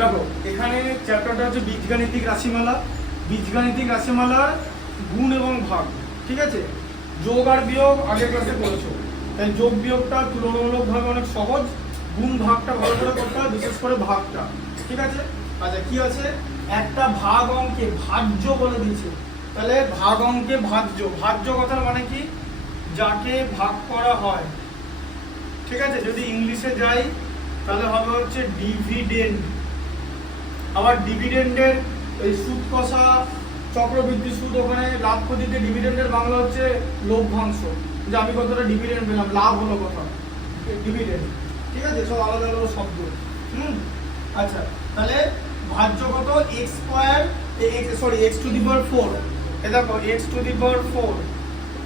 দেখো এখানে চ্যাপ্টারটা হচ্ছে বীজগাণিতিক রাশিমালা। বীজগাণিতিক রাশিমালার গুণ এবং ভাগ, ঠিক আছে। যোগ আর বিয়োগ আগের ক্লাসে করেছো, তাই যোগ বিয়োগটা তুলনামূলকভাবে অনেক সহজ। গুণ ভাগটা ভালো করে করতে হয়, বিশেষ করে ভাগটা, ঠিক আছে। আচ্ছা কি আছে, একটা ভাগ অঙ্কে ভাজ্য বলে দিয়েছে, তাহলে ভাগ অঙ্কে ভাজ্য, ভাজ্য কথার মানে কি, যাকে ভাগ করা হয়, ঠিক আছে। যদি ইংলিশে যাই তাহলে হবে হচ্ছে ডিভিডেন্ড। আবার ডিভিডেন্ডের এই সুদ কষা চক্রবৃদ্ধি সুদ, ওখানে লাভ ক্ষতিতে ডিভিডেন্ডের বাংলা হচ্ছে লভ্যাংশ, যে আমি কতটা ডিভিডেন্ড পেলাম, লাভ হলো কথা, ডিভিডেন্ড, ঠিক আছে। সব আলাদা আলাদা শব্দ। আচ্ছা তাহলে ভাজ্য কত, x square, x to the power 4, এ দেখো x to the power 4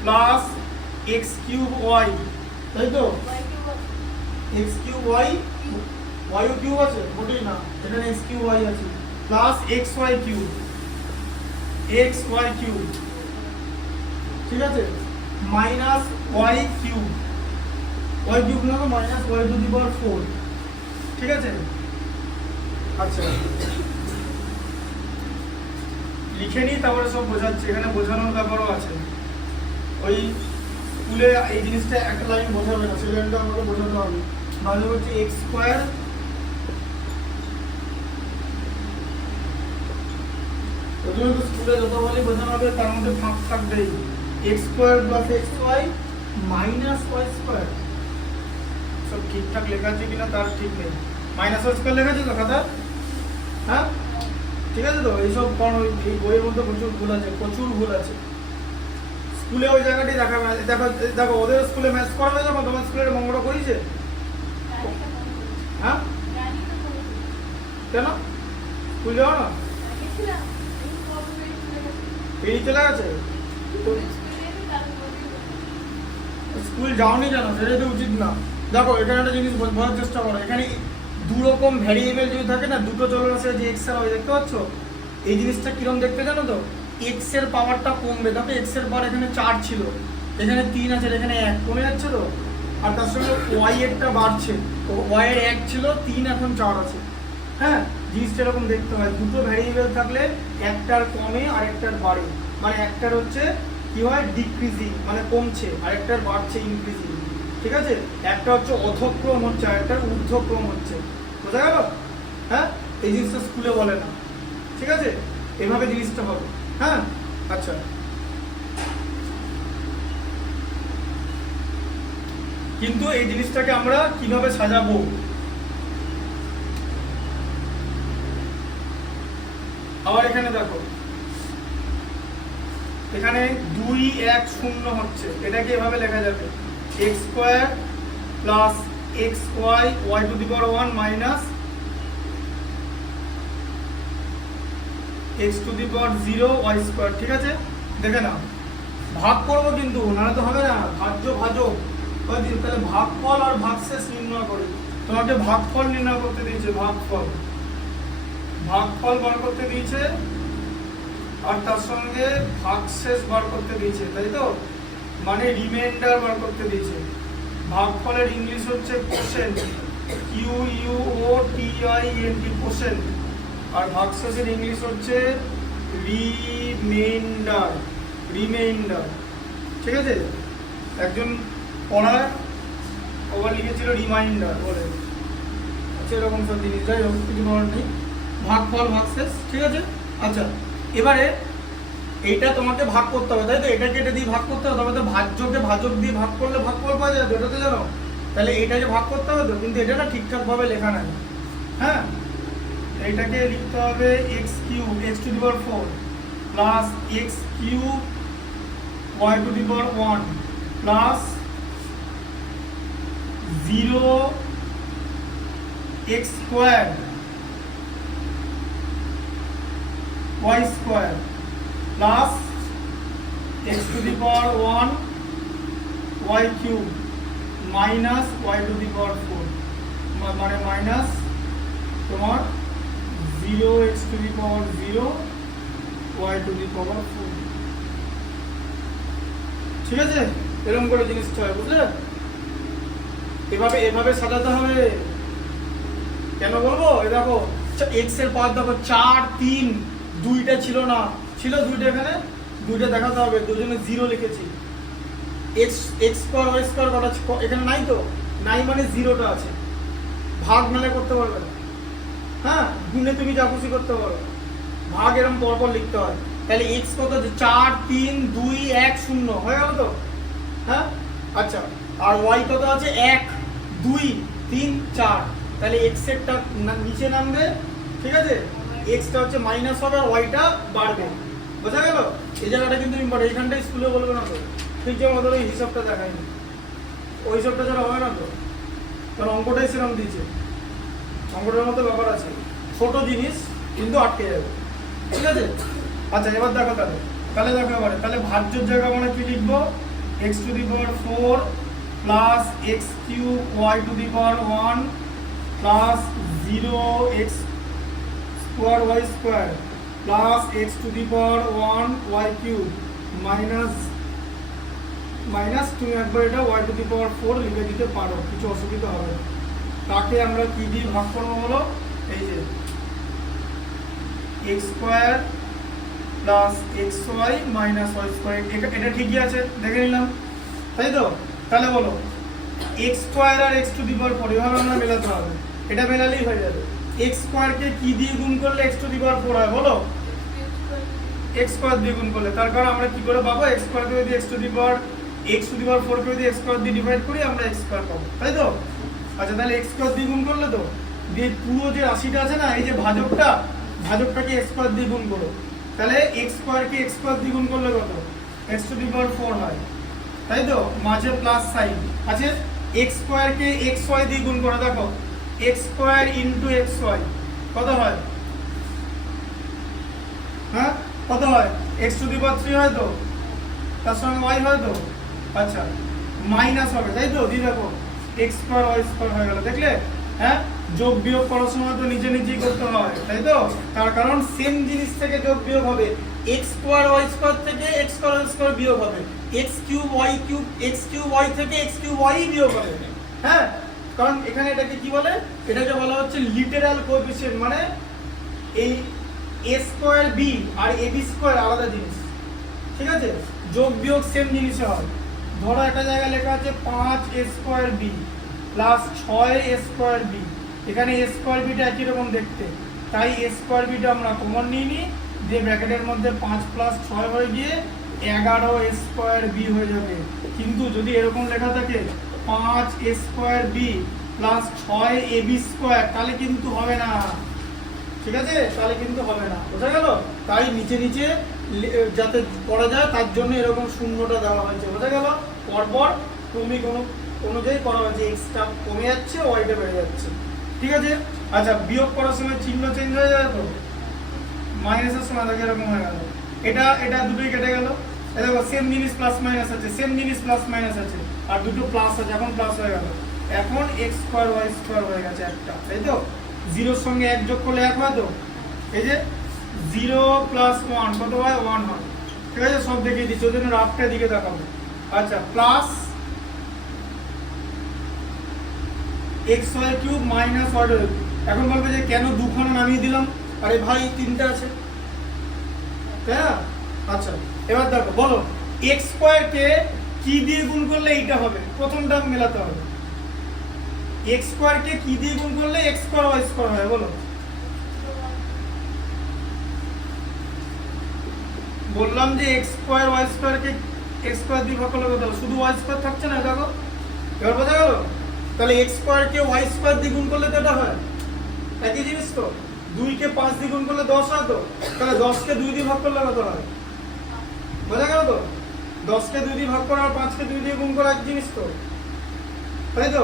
plus x cube y, তাই তো, x cube y, y cube আছে মোটেই না, এখানে এক্স কিউব ওয়াই আছে, plus x y cube, x y cube, ঠিক আছে, minus y cube, y cube না minus y to the power 4, ঠিক আছে। আচ্ছা লিখে নিই, তারপরে সব বোঝাচ্ছি, এখানে বোঝানোর ব্যাপারও আছে। ওই স্কুলে এই জিনিসটা একটা লাইন বোঝাবে না, সেই লাইনটা আমাকে বোঝাতে হবে। মানে হচ্ছে এক্স স্কোয়ার স্কুলে যতবারই বোঝানো হবে তার মধ্যে ফাঁক থাকবেই, x square plus x y minus y square. সব ঠিকঠাক লেখা আছে কিনা তার ঠিক নেই, মাইনাস ওয়াই স্কোয়ার লেখা আছে তো খাতা, হ্যাঁ ঠিক আছে তো। এইসব কারণ এই বইয়ের মধ্যে প্রচুর ভুল আছে, প্রচুর ভুল আছে। স্কুলে ওই জায়গাটি দেখা, দেখো দেখো ওদের স্কুলে ম্যাথস করাবে, যখন তোমার স্কুলের মঙ্গলটা করিয়েছে, হ্যাঁ কেন স্কুল যাও না, পেরিয়ে চলে গেছে, স্কুল যাওনি কেন, সেটা তো উচিত না। দেখো এখানে একটা জিনিস বোঝার চেষ্টা করো, এখানে দু রকম ভ্যারিয়েবল যদি থাকে না, দুটো চলরাশি যে এক্স আর ওয়াই, দেখতে পাচ্ছ এই জিনিসটা কিরকম দেখতে জানো তো, এক্স এর পাওয়ারটা কমবে, দেখো এক্স এর পাওয়ার এখানে 4 ছিল, এখানে 3 আছে, এখানে 1 কমে যাচ্ছে তো, আর তার সঙ্গে ওয়াই এরটা বাড়ছে, তো ওয়াই এর 1 ছিল 3 এখন 4 আছে, হ্যাঁ জিনিসটা এরকম দেখতে হয়। দুটো ভ্যারিয়েবল থাকলে একটার কমে আর একটার বাড়ে, মানে একটার হচ্ছে কি হয় ডিক্রিজিং মানে কমছে, আর একটার বাড়ছে ইনক্রিজিং, ঠিক আছে। একটা হচ্ছে অধক্রম হচ্ছে আর একটা ঊর্ধ্বক্রম হচ্ছে, বোঝা গেল, হ্যাঁ এই জিনিসটা স্কুলে বলে না, ঠিক আছে, এভাবে জিনিসটা হবে, হ্যাঁ। আচ্ছা কিন্তু এই জিনিসটাকে আমরা কিভাবে সাজাবো, আবার এখানে দেখো এখানে 2 1 0 হচ্ছে, এটাকে এভাবে লেখা যাবে x square plus x y y to the power 1 minus x to the power 0 y square, ঠিক আছে। দেখে নাও ভাগ করবো কিন্তু, নাহলে তো হবে না, ভাজ্য ভাজক, তাহলে ভাগফল আর ভাগশেষ নির্ণয় করি। তোমাকে ভাগফল নির্ণয় করতে দিয়েছে, ভাগফল বার করতে দিয়েছে, আর তার সঙ্গে ভাগশেষ বার করতে দিয়েছে, তাই তো, মানে রিমাইন্ডার বার করতে দিয়েছে। ভাগফলের ইংলিশ হচ্ছে quotient, Q U O T I N T, quotient, আর ভাগশেষের ইংলিশ হচ্ছে রিমাইন্ডার, ঠিক আছে। একজন পড়ায় ওভার লিখেছিল রিমাইন্ডার বলে, আচ্ছা এরকম সব জিনিস, যাই হোক কিছু বলার নেই, ভাগফল ভাগশেষ, ঠিক আছে। আচ্ছা এবারে এইটা তোমাকে ভাগ করতে হবে, তাই তো, এটাকে এটা দিয়ে ভাগ করতে হবে, তবে তো ভাজ্যকে ভাজক দিয়ে ভাগ করলে ভাগফল পাওয়া যায়, এটা তো জানো, তাহলে এইটাকে ভাগ করতে হবে তো, কিন্তু এটা না ঠিকঠাক ভাবে লেখা নাই, হ্যাঁ এইটাকে লিখতে হবে x cube x to the power 4 plus x cube y to the power 1 plus 0 x square y square plus x to the power 1 y cube minus y to the power 4, মানে মাইনাস তোমার 0 x to the power 0 y to the power 4, ঠিক আছে। এরকম করে জিনিসটা হয়, বুঝলে, এভাবে সাজাতে হবে। কেন বলবো, এ দেখো এক্স এর পাওয়ার দেখো 4 3 দুইটা ছিল না, ছিল দুইটা, এখানে দুইটা দেখাতে হবে, দুজনে 0 লিখেছি। X x square y square কটা এখানে নাই তো, নাই মানে 0টা আছে। ভাগ নালে করতে পারবে না, হ্যাঁ গুণে তুমি যা খুশি করতে পারো, ভাগ এরকম পরপর লিখতে হয়। তাহলে এক্স কত আছে 4 3 2 1 0 হয়ে গেল তো, হ্যাঁ আচ্ছা। আর ওয়াই কত আছে 1 2 3 4, তাহলে এক্স এরটা নিচে নামবে, ঠিক আছে, এক্সটা হচ্ছে মাইনাস হবে আর ওয়াইটা বাড়বে, বোঝা গেল? এই জায়গাটা কিন্তু ইম্পর্টেন্ট, এখানটা স্কুলে বলবে না তো, ঠিক যেমন ওদের ওই হিসাবটা দেখায়নি, ওই হিসাবটা যারা হবে না তো, কারণ অঙ্কটাই সেরকম দিয়েছে, অঙ্কটার মতো ব্যাপার আছে, ছোট জিনিস কিন্তু আটকে যাবে, ঠিক আছে। আচ্ছা এবার দেখো, তাহলে দেখো এবারে, তাহলে ভাজ্যের জায়গা মানে কি লিখবো, x to the power 4 plus x cube y to the power 1 plus 0 x square y square plus x to the power 1 y cube minus minus, তুমি একবার এটা ওয়াই টু দি পাওয়ার 4 লিখে দিতে পারো, কিছু অসুবিধা হবে না। তাকে আমরা কি দিয়ে ভাগ করবো বলো, এই যে x square plus x y minus y square, এটা ঠিকই আছে, দেখে নিলাম, তাই তো। তাহলে বলো এক্স স্কোয়ার আর এক্স টু দি পাওয়ার 4 এভাবে আমরা মেলাতে হবে, এটা মেলালেই হয়ে যাবে। এক্স স্কোয়ারকে কি দিয়ে গুণ করলে এক্স টু দি পাওয়ার 4 হয় বলো, এক্স স্কোয়ার দিয়ে গুণ করলে, তার কারণ আমরা কি করে পাবো, এক্স স্কোয়ারকে যদি এক্স টু দি পাওয়ার 4 কে যদি এক্স স্কোয়ার দিয়ে ডিভাইড করি আমরা এক্স স্কোয়ার পাবো, তাই তো। আচ্ছা তাহলে এক্স স্কোয়ার দিয়ে গুণ করলে তো, দিয়ে পুরো যে রাশিটা আছে না, এই যে ভাজকটাকে এক্স স্কোয়ার দিয়ে গুণ করো, তাহলে এক্স স্কোয়ারকে এক্স স্কোয়ার দিয়ে গুণ করলে কত, এক্স টু দি পাওয়ার 4 হয়, তাই তো, মাঝে প্লাস সাইন আছে। এক্স স্কোয়ারকে এক্স ওয়াই দিয়ে গুণ করো, দেখো x square into x y কত হয়, হ্যাঁ কত হয়, এক্স টু দি পাওয়ার 3 হয় তো, তার সঙ্গে ওয়াই হয় তো, আচ্ছা মাইনাস হবে, তাই তো, দিয়ে দেখো এক্স স্কোয়ার ওয়াই স্কোয়ার হয়ে গেল, দেখলে, হ্যাঁ যোগ বিয়োগ করার সময় তো নিজে নিজেই করতে হয়, তাই তো, তার কারণ সেম জিনিস থেকে যোগ বিয়োগ হবে, এক্স স্কোয়ার ওয়াই স্কোয়ার থেকে এক্স স্কোয়ার ওয়াই স্কোয়ার বিয়োগ হবে, x cube x cube y থেকে এক্স কিউব ওয়াই বিয়োগ হবে, হ্যাঁ, কারণ এখানে এটাকে কি বলে, এটাকে বলা হচ্ছে লিটারাল কোএফিসিয়েন্ট, মানে এই এ square B R A B square আলাদা জিনিস, ঠিক আছে, যোগ বিয়োগ সেম জিনিসে হয়। ধরো একটা জায়গায় লেখা আছে 5 এ স্কোয়ার বি প্লাস 6 এ স্কোয়ার বি, এখানে এ স্কোয়ার বিটা একই রকম দেখতে, তাই এ স্কোয়ার বিটা আমরা কমন নিয়ে নিই, যে ব্র্যাকেটের মধ্যে 5 প্লাস 6 হয়ে গিয়ে 11 এ স্কোয়ার বি হয়ে যাবে। কিন্তু যদি এরকম লেখা থাকে 5 এ square B plus 6 A B square, তাহলে কিন্তু হবে না, ঠিক আছে, তাহলে কিন্তু হবে না, বোঝা গেল? তাই নিচে নিচে যাতে পড়া যায় তার জন্য এরকম শূন্যটা দেওয়া হয়েছে, বোঝা গেল? পরপর তুমি কোনো অনুযায়ী করা হয়েছে, এক্সটা কমে যাচ্ছে ওয়াইটা বেড়ে যাচ্ছে, ঠিক আছে। আচ্ছা বিয়োগ করার সময় চিহ্ন চেঞ্জ হয়ে যাবে তো, মাইনাসের সময় দেখে এরকম হয়ে গেল, এটা দুটোই কেটে গেল, দেখো সেম জিনিস প্লাস মাইনাস আছে, সেম জিনিস প্লাস মাইনাস আছে, আর দুটো প্লাস আছে, এখন প্লাস হয়ে গেল, এখন এক্স স্কোয়ার ওয়াই স্কোয়ার হয়ে গেছে একটা, তাই তো, 0 সঙ্গে 1 যোগ করলে 1 হয় তো, এই যে 0 প্লাস 1 কত হয়, 1 হয়, ঠিক আছে, সব দেখিয়ে দিচ্ছি, ওই জন্য রাফটা দিকে দেখাবো। আচ্ছা plus x y cube minus y, এখন বলবে যে কেন দুখানা নামিয়ে দিলাম, আরে ভাই 3টা আছে, তাই না? আচ্ছা এবার দেখো বলো এক্স স্কোয়ারকে কি দিয়ে গুণ করলে এইটা হবে, প্রথমটা মেলাতে হবে, এক্স স্কোয়ারকে কি দিয়ে গুণ করলে এক্স স্কোয়ার ওয়াই স্কোয়ার হয় বলো, বললাম যে এক্স স্কোয়ার ওয়াই স্কোয়ারকে এক্স স্কোয়ার দিয়ে ভাগ করলে কত হবে, শুধু ওয়াই স্কোয়ার থাকছে না, দেখো এবার বোঝা গেল? তাহলে এক্স স্কোয়ারকে ওয়াই স্কোয়ার দিয়ে গুণ করলে তো এটা হয়, একই জিনিস তো, 2কে 5 দিয়ে গুণ করলে 10 হয় তো, তাহলে 10কে 2 দিয়ে ভাগ করলে কত হয়, বোঝা গেল তো? 10কে 2 দিয়ে ভাগ করা আর 5কে 2 দিয়ে গুণ করা এক জিনিস তো, তাই তো,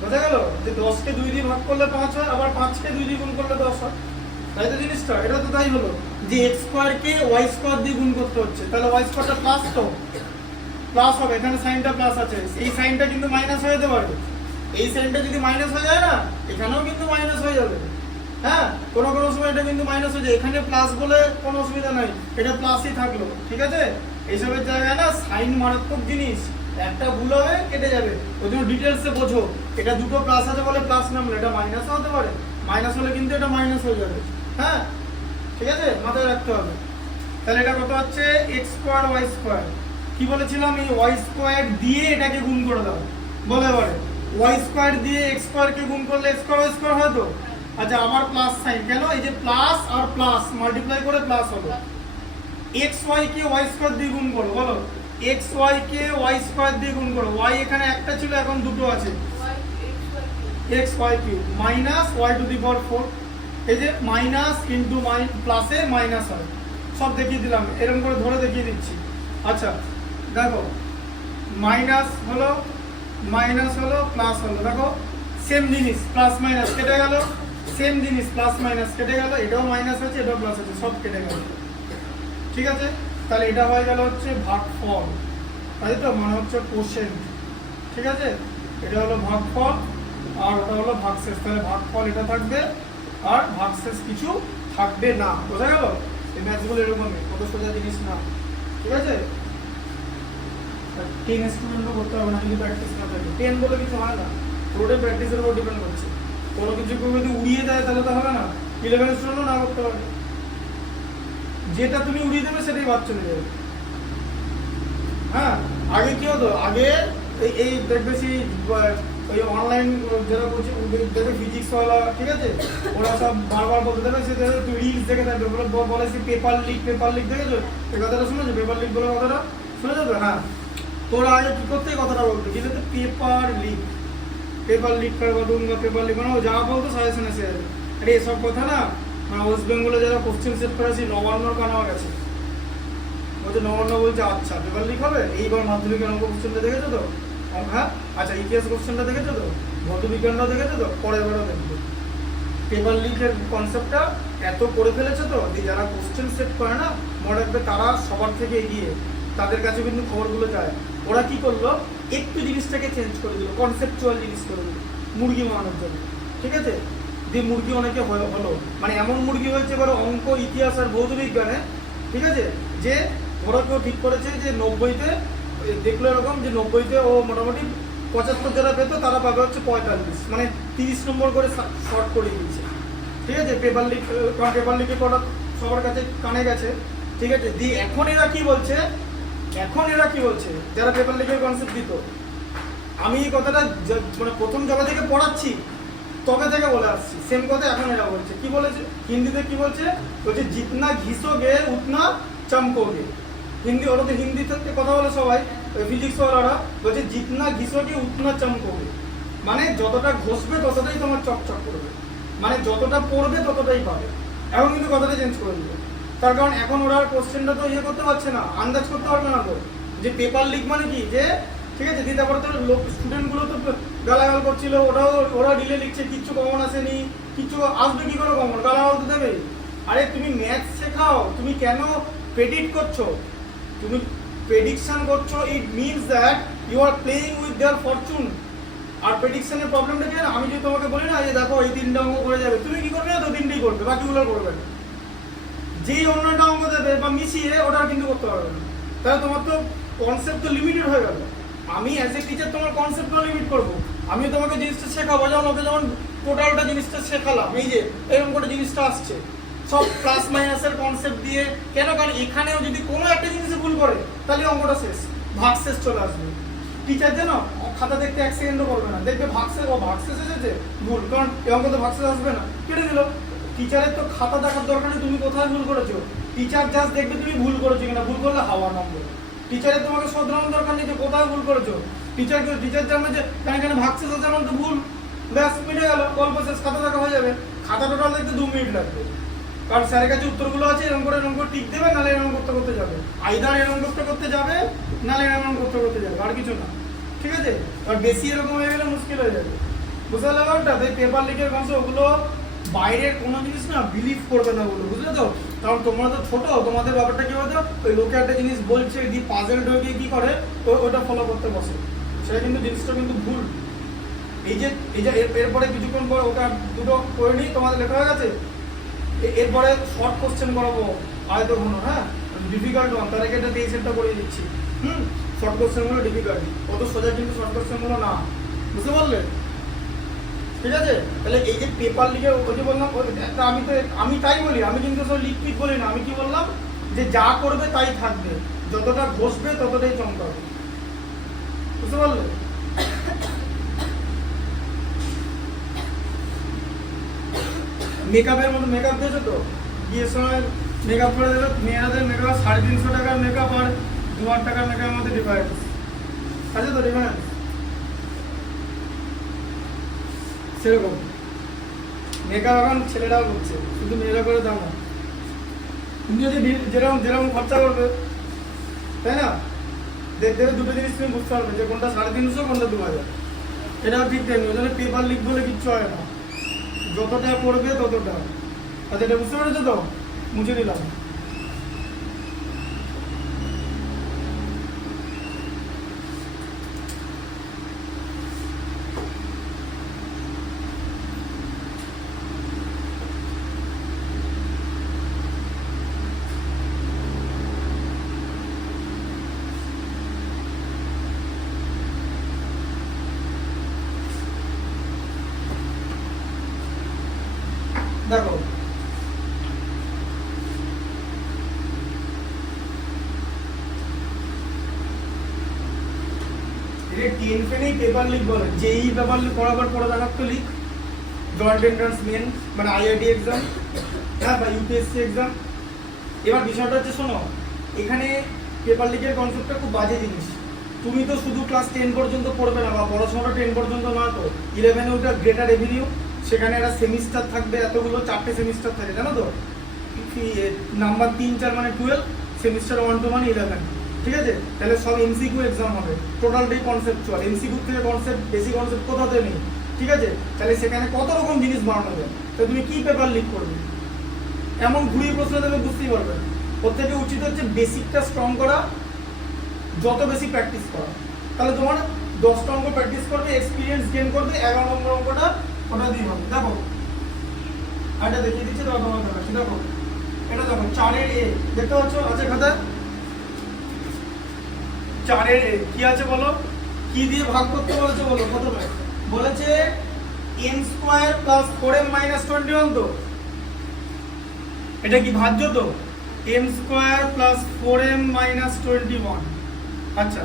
বোঝা গেল? যে 10কে 2 দিয়ে ভাগ করলে 5 হয়, আবার 5কে 2 দিয়ে গুণ করলে 10 হয়, তাই তো জিনিসটা, এটা তো তাই হলো যে এক্স স্কোয়ারকে ওয়াই স্কোয়ার দিয়ে গুণ করতে হচ্ছে, তাহলে ওয়াই স্কোয়ারটা প্লাস তো প্লাস হবে, এখানে সাইনটা প্লাস আছে, এই সাইনটা কিন্তু মাইনাস হয়ে যেতে পারে, এই সাইনটা যদি মাইনাস হয়ে যায় না এখানেও কিন্তু মাইনাস হয়ে যাবে, হ্যাঁ কোনো কোনো সময় এটা কিন্তু মাইনাস হয়ে যায়, এখানে প্লাস বলে কোনো অসুবিধা নাই, এটা প্লাসই থাকলো, ঠিক আছে। এইসবের জায়গায় না সাইন মারাত্মক জিনিস, একটা ভুল হবে কেটে যাবে, ওই জন্য ডিটেলসে বোঝো, এটা দুটো প্লাস আছে বলে প্লাস নামলো, এটা মাইনাসও হতে পারে মাইনাস হলে কিন্তু এটা মাইনাস হয়ে যাবে। হ্যাঁ ঠিক আছে, মাথায় রাখতে হবে। তাহলে এটা কত হচ্ছে এক্স স্কোয়ার ওয়াই স্কোয়ার। কি বলেছিলাম, এই ওয়াই স্কোয়ার দিয়ে এটাকে গুণ করে দাও। বলে এবারে ওয়াই স্কোয়ার দিয়ে এক্স স্কোয়ারকে গুণ করলে এক্স স্কোয়ার ওয়াই স্কোয়ার হয় তো। আচ্ছা আবার প্লাস সাইন কেন, এই যে প্লাস আর প্লাস মাল্টিপ্লাই করে প্লাস হবে। এক্স ওয়াই কে ওয়াই স্কোয়ার দিয়ে গুণ করো, বলো এক্স ওয়াই কে ওয়াই স্কোয়ার দিয়ে গুণ করো। ওয়াই এখানে একটা ছিল, এখন দুটো আছে, x y cube minus y to the power 4। এই যে মাইনাস ইন্টু প্লাসে মাইনাস হয়, সব দেখিয়ে দিলাম, এরকম করে ধরে দেখিয়ে দিচ্ছি। আচ্ছা দেখো মাইনাস হলো প্লাস হলো, দেখো সেম জিনিস প্লাস মাইনাস কেটে গেল, সেম জিনিস প্লাস মাইনাস কেটে গেল, এটাও মাইনাস আছে এটাও প্লাস আছে, সব কেটে গেল। ঠিক আছে, তাহলে এটা হয়ে গেল হচ্ছে ভাগফল, তাই তো, মানে হচ্ছে কোশেন্ট। ঠিক আছে, এটা হলো ভাগফল আর ওটা হলো ভাগশেষ। তাহলে ভাগফল এটা থাকবে আর ভাগশেষ কিছু থাকবে না। বোঝা গেল? এই ম্যাথগুলো এরকমই, কত সোজা জিনিস না। ঠিক আছে, 10 স্টুডেন্টও করতে হবে না যদি প্র্যাকটিস না থাকে। 10 বলে কিছু হয় না, পুরোটাই প্র্যাকটিসের উপর ডিপেন্ড করছে। কোনো কিছু কেউ যদি উড়িয়ে দেয় তাহলে তো হবে না, 11 স্টুডেন্টও না করতে পারে। যেটা তুমি উড়িয়ে দেবে সেটাই বাদ চলে যাবে। হ্যাঁ, আগে কি হতো, আগে এই দেখবে ওই অনলাইন যারা বলছে দেখবে ফিজিক্সওয়ালা, ঠিক আছে, ওরা সব বারবার বলতে দেবে, সে তুই রিলস দেখে থাকবে, বলে পেপার লিক দেখেছো, এই কথাটা শুনেছো, পেপার লিক বলে কথাটা শুনেছো তো? হ্যাঁ, তোরা আগে কি করতে কথাটা বলতো, কিন্তু পেপার লিক করবা দুঙ্গা, পেপার লিক মানে যা বলতো সাজেশন এসে যাবে। আরে এসব কথা না, ওয়েস্ট বেঙ্গলে যারা কোশ্চেন সেট করেছি নবান্নর কানাওয়া গেছে, বলছে নবান্ন বলছে আচ্ছা পেপার লিক হবে। এইবার মাধ্যমিকের অঙ্ক কোশ্চেনটা দেখেছো তো? হ্যাঁ, আচ্ছা ইতিহাস কোশ্চেনটা দেখেছো তো? ভৌতবিজ্ঞানটাও দেখেছো তো? পরের বারও দেখবো। পেপার লিকের কনসেপ্টটা এত করে ফেলেছে তো, যে যারা কোশ্চেন সেট করে না মনে রাখবে তারা সবার থেকে এগিয়ে, তাদের কাছে কিন্তু খবরগুলো যায়। ওরা কি করলো, একটু জিনিসটাকে চেঞ্জ করে দিল, কনসেপচুয়াল জিনিস করে দিল মুরগি মারানোর জন্য। ঠিক আছে, যে মুরগি অনেকে হলো, মানে এমন মুরগি হয়েছে এবার অঙ্ক ইতিহাস আর ভৌতবিজ্ঞানে। ঠিক আছে, যে ওরা কেউ ঠিক করেছে যে 90তে দেখলো এরকম যে 90তে ও মোটামুটি 75 যারা পেতো তারা পাবে হচ্ছে 45, মানে 30 নম্বর করে শর্ট করে দিয়েছে। ঠিক আছে, পেপার লিকে করা সবার কাছে কানে গেছে। ঠিক আছে, দিয়ে এখন এরা কি বলছে, যারা পেপার লিকের কনসেপ্ট দিত, আমি এই কথাটা মানে প্রথম জগা থেকে পড়াচ্ছি তবে থেকে বলে আসছি, সেম কথা এখন এরা বলছে। কি বলেছে হিন্দিতে, কি বলছে, জিতনা ঘিসোগে উতনা চমকোগে। হিন্দি, ওরা তো হিন্দি থেকে কথা বলে সবাই, ফিজিক্স ওরা বলছে জিতনা ঘিসোগে উতনা চমকোগে, মানে যতটা ঘষবে ততটাই তোমার চকচক করবে, মানে যতটা পড়বে ততটাই পাবে। এখন কিন্তু কথাটা চেঞ্জ করে দিল, তার কারণ এখন ওরা কোশ্চেনটা তো ইয়ে করতে পারছে না, আন্দাজ করতে পারবে না তো যে পেপার লিক মানে কি, যে ঠিক আছে দিতে পারে তো স্টুডেন্টগুলো তো গালাগাল করছিল, ওরা ডিলে লিখছে, কিচ্ছু কমন আসেনি, কিচ্ছু আসবে কি করে কমন, গালাগাল তো দেবে। আরে তুমি ম্যাথস শেখাও, তুমি কেন প্রেডিক্ট করছো, তুমি প্রেডিকশন করছো, it means that you are playing with their fortune. আর প্রেডিকশনের প্রবলেমটা কি, আমি যদি তোমাকে বলি না যে দেখো এই 3টা অঙ্ক করে যাবে, তুমি কি করবে না, তো 3টেই করবে, বাকিগুলো করবে না। যেই অন্যটা অঙ্ক দেবে বা মিশিয়ে ওটা কিন্তু করতে পারবে না, তাহলে তোমার তো কনসেপ্ট তো লিমিটেড হয়ে গেল। আমি অ্যাজ এ টিচার তোমার কনসেপ্টও লিমিট করবো, আমি তোমাকে জিনিসটা শেখাবো, যেমন ওকে যেমন টোটালটা জিনিসটা শেখালাম, এই যে এরকম করে জিনিসটা আসছে সব প্লাস মাইনাসের কনসেপ্ট দিয়ে। কেন, কারণ এখানেও যদি কোনো একটা জিনিসে ভুল করে তাহলে অঙ্কটা শেষ, ভাগ শেষ চলে আসবে। টিচার যেন খাতা দেখতে 1 সেকেন্ডও করবে না, দেখবে ভাগ শেষ এসেছে ভুল, কারণ এই অঙ্ক তো ভাগ শেষ আসবে না, কেটে দিল। টিচারের তো খাতা দেখার দরকার নেই তুমি কোথায় ভুল করেছো, টিচার জাস্ট দেখবে তুমি ভুল করেছো কিনা, ভুল করলে হাওয়া নম্বর। টিচারের তোমাকে শোধরানোর দরকার নেই যে কোথায় ভুল করেছো, টিচার জানবে যে কেন ভাগশেষ আছে আমার তো ভুল, ব্যাস মিটে গেল, গল্প শেষ, খাতা দেখা হয়ে যাবে। খাতা টোটাল দেখতে 2 মিনিট লাগবে, কারণ স্যারের কাছে উত্তরগুলো আছে, এরকম করে টিক দেবে, নাহলে এরকম করতে যাবে, আইদার এরকম করতে যাবে, নাহলে এরকম করতে যাবে, আর কিছু না। ঠিক আছে, আর বেশি এরকম হয়ে গেলে মুশকিল হয়ে যাবে। বুঝতে পারলে ব্যাপারটা? পেপার লিকের কনসেপ্ট ওগুলো বাইরের কোনো জিনিস না বিলিভ করবে না ওগুলো, বুঝলে তো? কারণ তোমরা তো ছোট, তোমাদের ব্যাপারটা কি বলতো, ওই লোকে একটা জিনিস বলছে দি পাজেল হয়ে গিয়ে কি করে ওটা ফলো করতে বসে, সেটা কিন্তু জিনিসটা কিন্তু ভুল। এই যে এরপরে কিছুক্ষণ পর ওটা দুটো করে নিই, তোমাদের লেখা হয়ে গেছে। এরপরে শর্ট কোশ্চেন করাবো আয়তঘন, হ্যাঁ ডিফিকাল্ট ওয়ান, তার আগে এটা 23 করে দিচ্ছি। শর্ট কোশ্চেনগুলো ডিফিকাল্ট, অত সোজা কিন্তু শর্ট কোশ্চেনগুলো না, বুঝতে পারলে? ঠিক আছে? তাহলে এই যে পেপার লিখে ওই যে বললাম আমি তাই বলি, আমি কিন্তু সব লিকুইড বলি না, আমি কি বললাম যে যা করবে তাই থাকবে, যতটা ঘষবে ততটাই চমকাবে, বুঝতে পারলে? মেকআপের মতো মেকআপ দিয়েছো তো, বিয়ের সময় মেকআপ করে দেবে, মেয়েরাদের মেকআপ 350 টাকার মেকআপ আর 2000 টাকার মেকআপের মধ্যে ডিফারেন্স আছে তো, ডিফারেন্স সেরকম মেকআপ এখন ছেলেরাও করছে, শুধু মেয়েরা করে দাও না। তুমি যদি যেরকম যেরকম খরচা করবে, তাই না, দেখতে দুটো জিনিস তুমি বুঝতে পারবে যে কোনটা 350 কোনটা 2000। এটাও ঠিক তেমনি, ওই জন্য পেপার লিক বলে কিচ্ছু হয় না, যতটা পড়বে ততটা। আচ্ছা, এটা বুঝতে পেরেছো তো? মুছে দিলাম। দেখো, টেনশনেই পেপার লিক বলে, যেই পেপার লিক পড়াবার পড়া দেখাতো লিক, জয়েন্ট এন্ট্রান্স মেন মানে আইআইটি এক্সাম, হ্যাঁ, বা ইউপিএসসি এক্সাম। এবার বিষয়টা হচ্ছে, শোনো, এখানে পেপার লিকের কনসেপ্টটা খুব বাজে জিনিস। তুমি তো শুধু ক্লাস 10 পর্যন্ত পড়বে না, বা পড়াশোনাটা 10 পর্যন্ত নয় তো, 11-এ ওটা গ্রেটার রেভিনিউ, সেখানে একটা সেমিস্টার থাকবে, এতগুলো 4টে সেমিস্টার থাকে, জানো তো, নাম্বার 3-4 মানে 12, সেমিস্টার 1-2 মানে 11, ঠিক আছে? তাহলে সব এমসিকিউ এক্সাম হবে, টোটালটাই কনসেপ্টুয়াল, এমসিকিউ থেকে কনসেপ্ট, বেশি কনসেপ্ট কোথাতে নেই, ঠিক আছে? তাহলে সেখানে কত রকম জিনিস বানানো যায়, তো তুমি কি পেপার লিক করবে? এমন ঘুরিয়ে প্রশ্ন দেবে, বুঝতেই পারবে। ওর থেকে উচিত হচ্ছে বেসিকটা স্ট্রং করা, যত বেশি প্র্যাকটিস করা, তাহলে তোমার 10টা অঙ্ক প্র্যাকটিস করবে, এক্সপিরিয়েন্স গেইন করবে, 11 নম্বর অঙ্কটা ওটা দিয়ে হবে। দেখো, এটা দেখিয়ে দিচ্ছি, তো তোমার দেখাচ্ছি। দেখো, এটা দেখো, 4-এর এ দেখতে পাচ্ছ আছে খাতা, 4-এর এ কি আছে বলো, কি দিয়ে ভাগ করতে বলেছে বলো? প্রথমে বলেছে m² + 4m - 21, তো এটা কি ভাজ্য? তো m² + 4m - 21, আচ্ছা,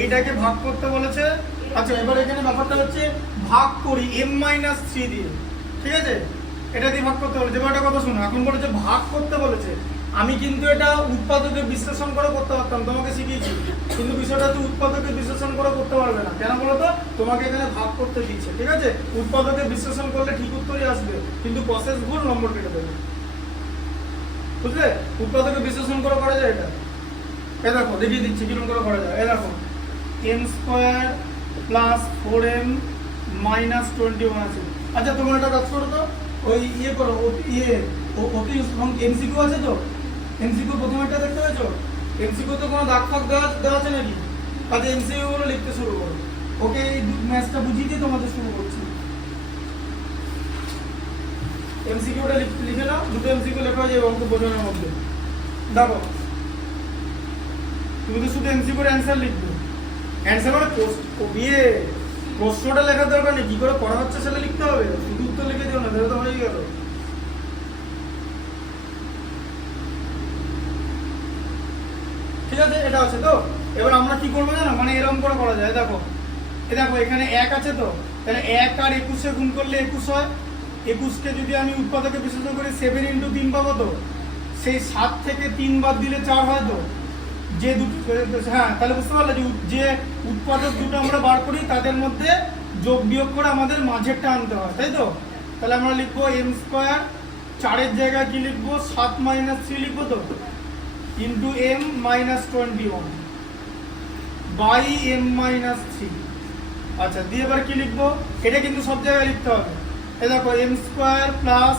এইটাকে ভাগ করতে বলেছে। আচ্ছা, এবার এখানে ব্যাপারটা হচ্ছে ভাগ করি m-3 দিয়ে, ঠিক আছে? এটা দিয়ে ভাগ করতে বলেছে। এবার একটা কথা শোনো, এখন বলেছে ভাগ করতে বলেছে, আমি কিন্তু এটা উৎপাদকে বিশ্লেষণ করে করতে পারতাম, তোমাকে শিখিয়েছি, কিন্তু বিষয়টা হচ্ছে উৎপাদকে বিশ্লেষণ করে করতে পারবে না। কেন বলো তো? তোমাকে এখানে ভাগ করতে দিচ্ছে, ঠিক আছে? উৎপাদকে বিশ্লেষণ করলে ঠিক উত্তরই আসবে, কিন্তু প্রসেস ভুল, নম্বর কেটে দেবে, বুঝলে? উৎপাদকে বিশ্লেষণ করে করা যায় এটা। এ দেখো, দেখিয়ে দিচ্ছি কিরকম করে করা যায়। এ দেখো, m² + 4m - 21 আছে। আচ্ছা, তোমরা একটা কাজ করো তো, ওই ইয়ে করো, অতি এমসিকিউ আছে তো, এমসিকিউ প্রথমেরটা দেখতে পেয়েছো? এমসিকিউ তো কোনো দাগ ফাগ দেওয়া আছে নাকি? তাহলে এমসিকিউ গুলো লিখতে শুরু করো। ওকে, এই ম্যাথটা বুঝিয়ে দিয়ে তোমাদের শুরু করছি। এমসিকিউটা লিখে নাও, দুটো এমসিকিউ লেখা হয়ে যাবে অঙ্ক বোঝানোর মধ্যে। দেখো, তুমি তো শুধু এমসিকিউর অ্যান্সার লিখবে, অ্যান্সার মানে প্রশ্নটা লেখার দরকার নেই, কি করে করা হচ্ছে সেটা লিখতে হবে, শুধু উত্তর লিখে দিও না, তাহলে তো হয়ে গেল। ঠিক আছে, এটা আছে তো। এবার আমরা কি করবো জানো, মানে এরকম করে করা যায়। দেখো, দেখো এখানে 1 আছে তো, তাহলে 1 আর 21-এ গুণ করলে 21 হয়। 21-কে যদি আমি উৎপাদকে বিশ্লেষণ করি, 7 × 3 পাবো, তো সেই 7 থেকে 3 বাদ দিলে 4 হয়, তো যে দুটো, হ্যাঁ, তাহলে বুঝতে পারলে যে উৎপাদক দুটো আমরা বার করি, তাদের মধ্যে যোগ বিয়োগ করে আমাদের মাঝেরটা আনতে হয়, তাই তো? তাহলে আমরা লিখবো m², 4-এর জায়গায় কি লিখবো, 7 - 3 লিখবো, তো ইন্টু m - 21 বাই m - 3। আচ্ছা, দিয়ে এবার কি লিখবো, এটা কিন্তু সব জায়গায় লিখতে হবে। এই দেখো, m² +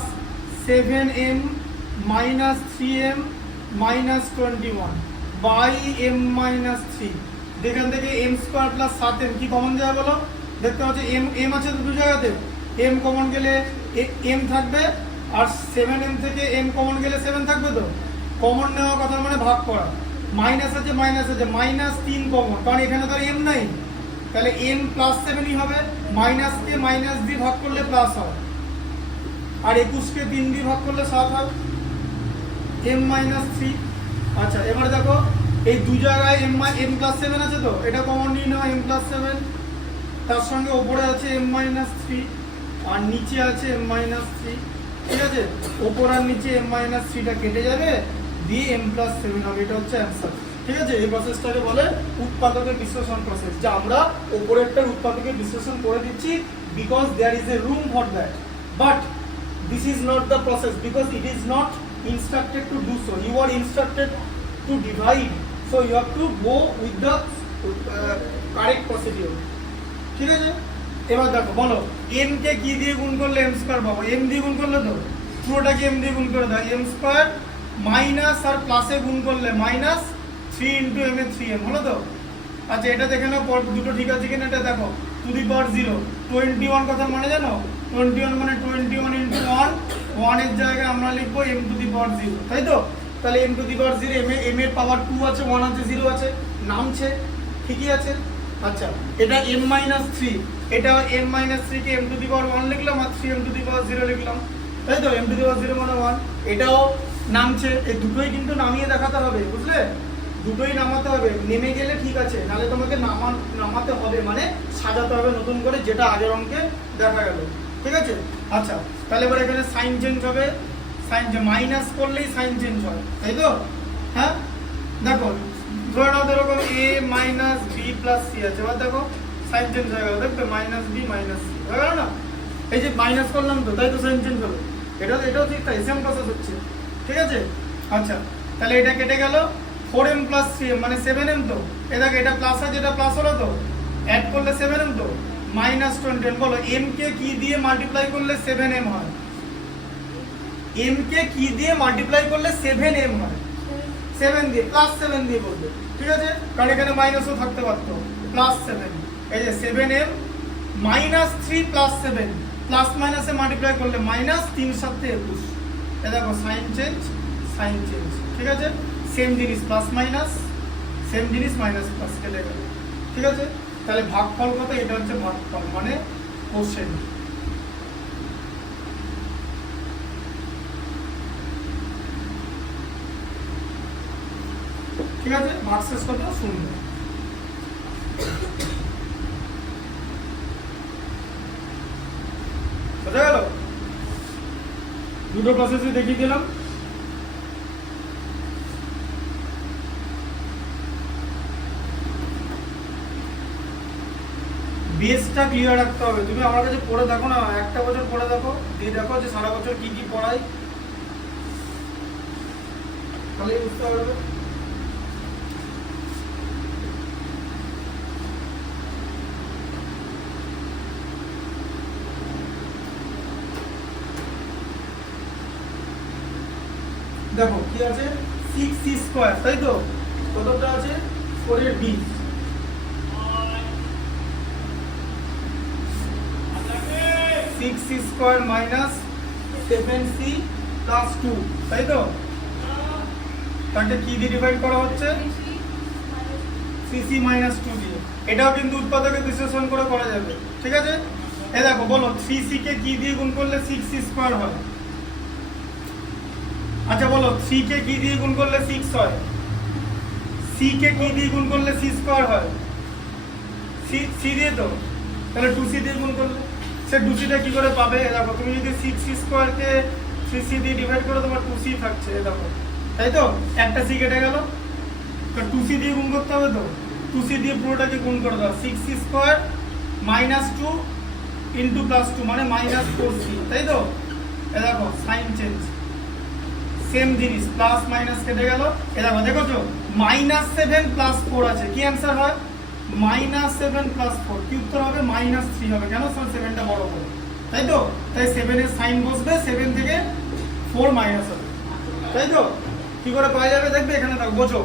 7m - 3m - 21 by m - 3। এখান থেকে m² + 7m কি কমন যায় বলো? দেখতে পাচ্ছি m আছে দুটো জায়গাতে, m কমন গেলে m থাকবে, আর 7m থেকে m কমন গেলে 7 থাকবে, তো কমন নেওয়া কথা মানে ভাগ করা। মাইনাস আছে -3 কমন, কারণ এখানে তো আর m নাই, তাহলে m প্লাস 7ই হবে, মাইনাসকে মাইনাস দিয়ে ভাগ করলে প্লাস হয়, আর 21কে 3 দিয়ে ভাগ করলে 7 হয়, m মাইনাস 3। আচ্ছা এবার দেখো এই দু জায়গায় m প্লাস 7 আছে, তো এটা কমন নিয়ে নাও, m প্লাস 7, তার সঙ্গে ওপরে আছে m মাইনাস 3 আর নিচে আছে m মাইনাস 3, ঠিক আছে? ওপর আর নিচে m মাইনাস 3টা কেটে যাবে, দিয়ে m প্লাস 7 হবে, এটা হচ্ছে অ্যান্সার। ঠিক আছে, এই প্রসেসটাকে বলে উৎপাদকের বিশ্লেষণ প্রসেস, যা আমরা ওপরেরটার উৎপাদকের বিশ্লেষণ করে দিচ্ছি, because there is a room for that, but this is not the process, because it is not instructed to do so. You are instructed to divide, so you have to go with the correct procedure. ঠিক আছে, এবার দেখো বলো m কে কি দিয়ে গুণ করলে m square পাবো? m দিয়ে গুণ করলে তো পুরোটাকে m দিয়ে গুণ করে দাও, m স্কয়ার মাইনাস আর প্লাসে গুণ করলে মাইনাস 3 ইনটু m এর 3m হলো তো। আচ্ছা এটা দেখে নাও দুটো ঠিক আছে কিনা, এটা দেখো টু দি পাওয়ার 0, 21 কথা মানে জানো? 21 মানে 21 ইনটু 1, 1 এর জায়গায় আমরা লিখবো m টু দি পাওয়ার 0, তাই তো? তাহলে m to the power 0, m এর পাওয়ার 2 আছে, 1 আছে, 0 আছে, নামছে, ঠিকই আছে। আচ্ছা এটা m মাইনাস 3, এটা m মাইনাস 3 কে m টু দি পাওয়ার 1 লিখলাম আর 3m টু দি পাওয়ার 0 লিখলাম, তাই তো? m টু দি পাওয়ার 0 মানে 1, এটাও নামছে, এই দুটোই কিন্তু নামিয়ে দেখাতে হবে, বুঝলে? দুটোই নামাতে হবে, নেমে গেলে ঠিক আছে, নাহলে তোমাকে নামাতে হবে, মানে সাজাতে হবে নতুন করে, যেটা আগের অঙ্কে দেখা গেল, ঠিক আছে? আচ্ছা তাহলে এবার এখানে সাইন চেঞ্জ হবে, সাইন মাইনাস করলেই সাইন চেঞ্জ হয়, তাই তো? হ্যাঁ দেখো ধরে নাও এরকম a minus b plus c আছে, এবার দেখো সাইন চেঞ্জ হয়ে গেল, দেখবে মাইনাস b মাইনাস c হয়ে গেল না? এই যে মাইনাস করলাম তো, তাই তো সাইন চেঞ্জ হলো, এটাও ঠিক তাই, সেম প্রসেস হচ্ছে, ঠিক আছে? আচ্ছা তাহলে এটা কেটে গেল, 4m প্লাস 3m মানে 7m, তো দেখো এটা প্লাস আছে, এটা প্লাস হলো তো, অ্যাড করলে 7m, তো মাইনাস 20। বলো m কে কি দিয়ে মাল্টিপ্লাই করলে 7m হয়? m কে কি দিয়ে মাল্টিপ্লাই করলে 7m হয়? 7 দিয়ে, প্লাস 7 দিয়ে বলবে, ঠিক আছে? কারণ এখানে মাইনাসও থাকতে পারতো, প্লাস 7, এই যে 7m মাইনাস 3 প্লাস 7, প্লাস মাইনাসে মাল্টিপ্লাই করলে মাইনাস 3 7 21, এই দেখো সাইন চেঞ্জ, ঠিক আছে? সেম জিনিস প্লাস মাইনাস, সেম জিনিস মাইনাস প্লাস কেটে গেল, ঠিক আছে? তাহলে ভাগফল কত? এটা হচ্ছে ভাগফল, মানে কোশ্চেন। ঠিক আছে, ভাগশেষ কত? 0। বোঝা গেল? দুটো প্রসেসই দেখিয়ে দিলাম। বেসটা ক্লিয়ার রাখতে হবে, তুমি আমার কাছে পড়ে দেখো না, একটা বছর পড়ে দেখো, দিয়ে দেখো যে সারা বছর কি কি পড়াই, তাহলেই বুঝতে পারবে। দেখো কি আছে, 6c স্কয়ার, তাই তো? কতটা আছে? 4 d, c square minus 7c plus 2, তাই তো? তাকে কি দিয়ে ডিভাইড করা হচ্ছে? cc মাইনাস 2 দিয়ে। এটাও কিন্তু উৎপাদকে বিশ্লেষণ করে করা যাবে, ঠিক আছে? এই দেখো বলো 3c কে কি দিয়ে গুণ করলে 6c স্কয়ার হয়? আচ্ছা বলো 3 কে কি দিয়ে গুণ করলে 6 হয়? c কে কি দিয়ে গুণ করলে c স্কয়ার হয়? c দিয়ে তো, তাহলে 2c দিয়ে গুণ করলে সে 2c টা কি করে পাবে? দেখো তুমি যদি 6c স্কয়ার কে 3c দিয়ে ডিভাইড করো, তোমার 2c থাকছে, দেখো, তাই তো? একটা c কেটে গেল, তো 2c দিয়ে গুণ করতে হবে, তো 2c দিয়ে পুরোটাকে গুণ করে দাও, 6c square minus 2 into plus 2 মানে মাইনাস 4c, তাই তো? এই দেখো সাইন চেঞ্জ, সেম জিনিস, প্লাস মাইনাস কেটে গেল, এই দেখো দেখো মাইনাস 7 প্লাস 4 আছে, কি অ্যান্সার হয়? মাইনাস 7 প্লাস 4, কি উত্তর হবে? মাইনাস 3 হবে, কেন? 7টা বড় করে, তাই তো? তাই 7 এর সাইন বসবে, 7 থেকে 4 মাইনাস হবে, তাই তো? কি করে পাওয়া যাবে? দেখবে এখানে দেখো, বোঝো,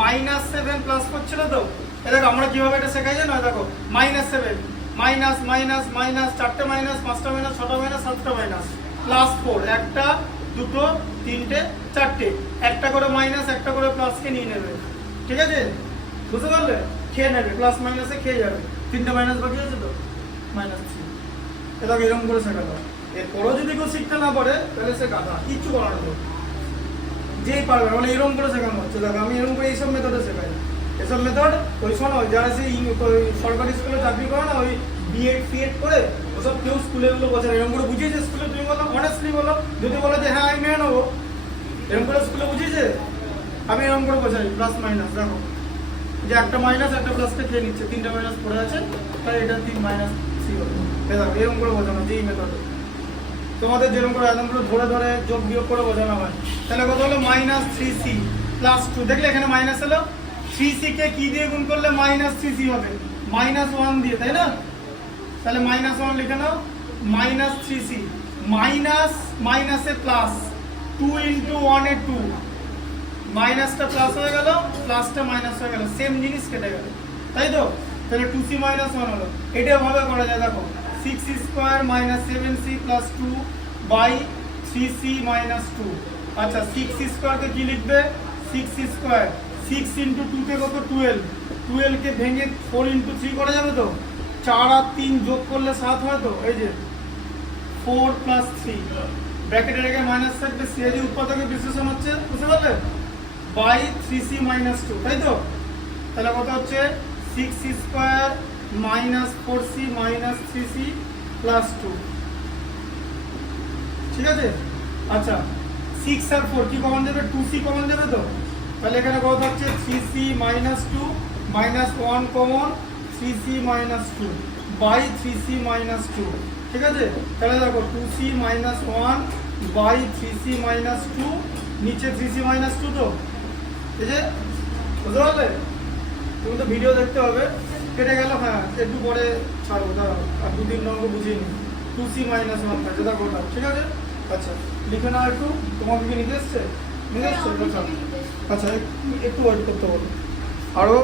মাইনাস 7 প্লাস 4 ছিল তো, এই দেখো আমরা কিভাবে এটা শেখাই জানো? দেখো মাইনাস 7 মাইনাস মাইনাস মাইনাস, 4টে মাইনাস, 5টা মাইনাস, 6টা মাইনাস, 7টা মাইনাস, প্লাস 4, একটা দুটো তিনটে চারটে, একটা করে মাইনাস একটা করে প্লাসকে নিয়ে নেবে, ঠিক আছে? বুঝতে পারলে? খেয়ে নেবে, প্লাস মাইনাসে খেয়ে যাবে, তিনটে মাইনাস বাকি আছে তো, -3। এটাকে এরকম করে শেখাতে হয়। এরপরও যদি কেউ শিখতে না পারে তাহলে সে গাধা, কিচ্ছু করার নেই, যেই পারবে মানে এরকম করে শেখানো হচ্ছে। দেখো আমি এরকম করে এইসব মেথডে শেখাই, এসব মেথড ওই শোনো যারা সেই সরকারি স্কুলে চাকরি করে না, ওই বিএড ফিএড করে ওসব কেউ স্কুলে গুলো বোঝায় এরকম করে বুঝিয়েছে স্কুলে? তুমি বলো অনেস্টলি বলো, যদি বলো যে হ্যাঁ আমি মেনে নেবো, এরকম করে স্কুলে বুঝিয়েছে? আমি এরকম করে বোঝাই প্লাস মাইনাস, দেখো যে একটা মাইনাস একটা প্লাসকে খেয়ে নিচ্ছে, তিনটা মাইনাস পড়ে আছে, তাই এটা 3 - 3 হলো। দেখো এরকম করে বোঝানো যেই মেথড তোমাদের যেরকম করে একদম করে ধরে ধরে যোগ বিয়োগ করে বোঝানো হয়। তাহলে কত হলো -3c + 2, দেখলে এখানে মাইনাস হলো, 3c কে কি দিয়ে গুণ করলে -3c হবে? -1 দিয়ে, তাই না? তাহলে -1 লিখে নাও, -3c মাইনাস মাইনাসে প্লাস, 2 × 1 এ 2, মাইনাসটা প্লাস হয়ে গেল, প্লাসটা মাইনাস হয়ে গেল, সেম জিনিস কেটে গেল, তাই তো? তাহলে 2c - 1 হলো। এটা ভাবে করা যায়, দেখো 6c² - 7c + 2 / 3c - 2। আচ্ছা 6c² কে কি লিখবে? 6c², 6 × 2 কে কত? 12, 12 কে ভেঙে 4 × 3 করা যাবে তো? 4 আর 3 যোগ করলে 7 হয় তো, এই যে 4 + 3 ব্র্যাকেটে রেখে মাইনাস থাকবে, সিরিজ উৎপাদকের বিশ্লেষণ হচ্ছে, বুঝতে পারলে? বাই 3c - 2, তাই তো? তাহলে কত হচ্ছে? 6c² - 4c - 3c + 2, ঠিক আছে? আচ্ছা 6 আর 4 কি কমন দেবে? 2c কমন দেবে তো? তাহলে এখানে কত হচ্ছে? 3c - 2 -1 common, 3c - 2 by 3c - 2, ঠিক আছে? তাহলে দেখো 2c - 1 বাই 3c - 2, নিচে 3c - 2 তো, এই যে, বুঝতে পারলে? তুমি তো ভিডিও দেখতে হবে, কেটে গেল, হ্যাঁ একটু পরে ছাড়বো, দাঁড়াও আর 2-3 নম্বর বুঝিয়ে নিই। 2c - 1 থাকে, দেখো ওটা, ঠিক আছে? আচ্ছা লিখে নাও একটু, তোমাকে কি নিতে এসছে? নিতে এসছে? আচ্ছা একটু ওয়েট করতে বলো আরও